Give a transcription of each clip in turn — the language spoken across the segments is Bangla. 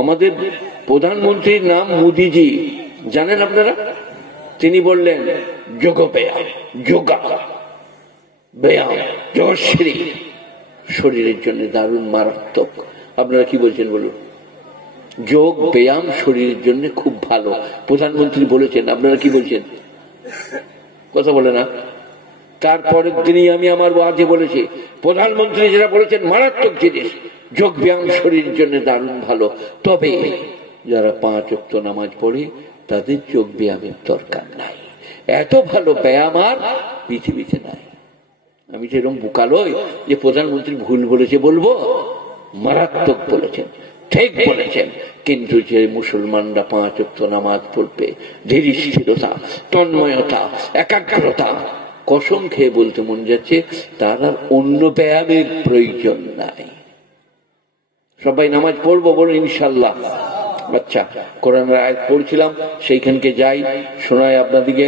আমাদের প্রধানমন্ত্রীর নাম মোদিজি, জানেন আপনারা? তিনি বললেন যোগ ব্যায়াম, যোগা ব্যায়াম, যোগশ্রী শরীরের জন্য দারুণ মারাত্মক। আপনারা কি বলছেন বলুন? যোগ ব্যায়াম শরীরের জন্য খুব ভালো, প্রধানমন্ত্রী বলেছেন। আপনারা কি বলছেন? কথা বলে না। তারপরের দিনই আমি আমার ওয়াজে বলেছি, প্রধানমন্ত্রী যেটা বলেছেন মারাত্মক জিনিস, যোগ ব্যায়াম শরীরের জন্য দারুণ ভালো। তবে যারা 5 ওয়াক্ত নামাজ পড়ে তাদের যোগ ব্যায়ামের দরকার নাই। এত ভালো ব্যায়াম আর পৃথিবীতে নাই। আমি যেরকম বোকালই যে প্রধানমন্ত্রী ভুল বলেছে বলবো, মারাত্মক বলেছেন, ঠিক বলেছেন। কিন্তু যে মুসলমানরা 5 ওয়াক্ত নামাজ পড়বে, ধীর স্থিরতা, তন্ময়তা, একাগ্রতা, কসম খেয়ে বলতে মন যাচ্ছে তার আর অন্য ব্যায়ামের প্রয়োজন নাই। সবাই নামাজ পড়বো বলুন ইনশাল্লাহ। আচ্ছা, কোরআনের আয়াত পড়ছিলাম, সেইখানকে যাই, শোনাই আপনাদিকে।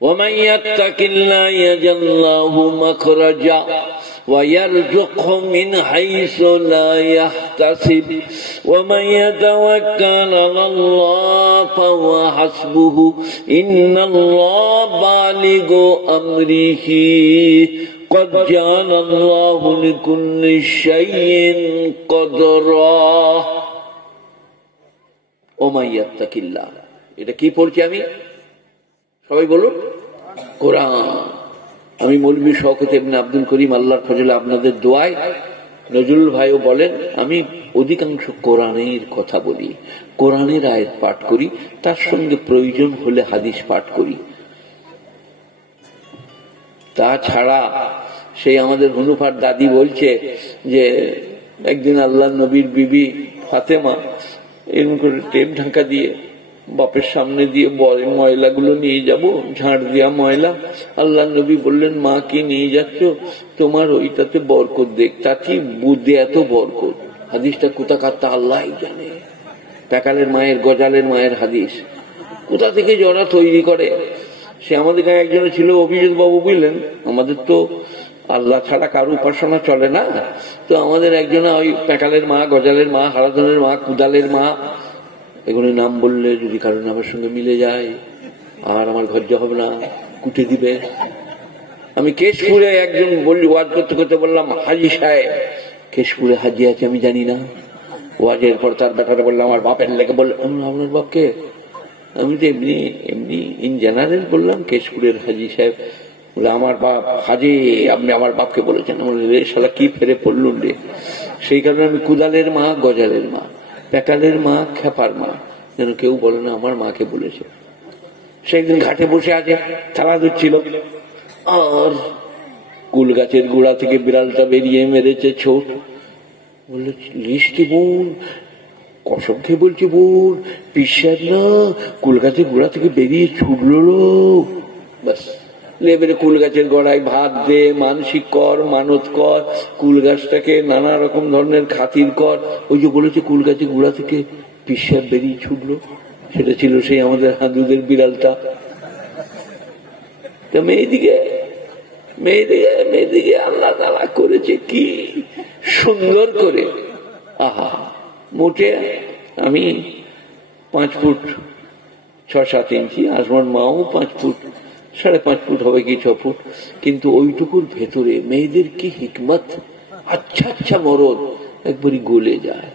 ومن يتق الله يجعل له مخرجا ويرزقه من حيث لا يحتسب ومن يتوكل على الله فهو حسبه إن الله بالغ أمره قد جعل الله لكل شيء قدرا ومن يتق الله। এটা কি পড়ছি আমি? সবাই বলুন। কোরআন। আমি মৌলভী শওকত ইবনে আব্দুল করিম, আল্লাহর ফজলে আপনাদের দোয়ায়, নজরুল ভাইও বলেন, আমি অধিকাংশ কোরআনের কথা বলি, কোরআনের আয়াত পাঠ করি, তার সঙ্গে প্রয়োজন হলে হাদিস পাঠ করি। তাছাড়া সেই আমাদের হনুফার দাদি বলছে যে একদিন আল্লাহ নবীর বিবি ফাতেমা এরকম করে টেপ ঢাকা দিয়ে বাপের সামনে দিয়ে ময়লাগুলো নিয়ে যাব, ঝাড় দিয়া ময়লা। আল্লাহ নবী বললেন, মা কি নিয়ে যাচ্ছ? তোমার ওইটাতে বরকত দেখ। তা কি বুদ্ধি এত বরকত? হাদিসটা কোথাকার তা আল্লাহ জানে। প্যাকালের মায়ের, গজালের মায়ের হাদিস কোথা থেকে যারা তৈরি করে। সে আমাদের গায়ে একজন ছিল অভিজিৎ বাবু, বুঝলেন, আমাদের তো আল্লাহ ছাড়া কারো উপাসনা চলে না। তো আমাদের একজনা ওই প্যাকালের মা, গজালের মা, হারাধনের মা, কুদালের মা, এগুলো নাম বললে যদি কারণ আমার সঙ্গে মিলে যায় আর আমার ঘর যা হবে না, কুটে দিবে। আমি কেশপুরে একজন বললি, ওয়াজ করতে করতে বললাম, হাজি সাহেব, কেশপুরে হাজি আছে আমি জানি না। ওয়াজের পর তার ব্যাপারে বললাম, আমার বাপের লেগে বললাম, আপনার বাপকে? আমি তো এমনি এমনি ইন জেনারেল বললাম, কেশপুরের হাজি সাহেব। বলে, আমার বাপ হাজি, আপনি আমার বাপকে বলেছেন? রে শালা কি ফেরে পড়লুন রে। সেই কারণে আমি কুদালের মা, গজালের মা, প্যাকালের মা, খেপার মা, যেন কেউ বলে না আমার মাকে বলেছে। সেদিন ঘাটে বসে আছে, থালা ধুচ্ছিল, আর কুল গাছের গোড়া থেকে বিড়ালটা বেরিয়ে মেরেছে ছোট। বললো, লিস্টি বোন, কসম খেয়ে বলছি বোন, পিসাব না, কুল গাছের গোড়া থেকে বেরিয়ে ছুটলো। ব্যাস, লেবেরে কুল গাছের গোড়ায় ভাত দে, মানসিক কর, মানত কর, কুল গাছটাকে নানা রকম ধরনের খাতির কর। ওই যে বলেছে কুল গাছের গোড়া থেকে পিসাব বেরিয়ে ছুটলো, সেটা ছিল সেই আমাদের হাঁদুদের বিড়ালটা। তো মেয়েদিকে আল্লাহ তাআলা করেছে কি সুন্দর করে। আহা, মোটে আমি 5 ফুট 6-7 ইঞ্চি, আসমান মাও 5 ফুট 5.5 ফুট হবে কি 6 ফুট, কিন্তু ওইটুকুর ভেতরে মেয়েদের কি হিকমত। আচ্ছা আচ্ছা মরদ একবারই গলে যায়।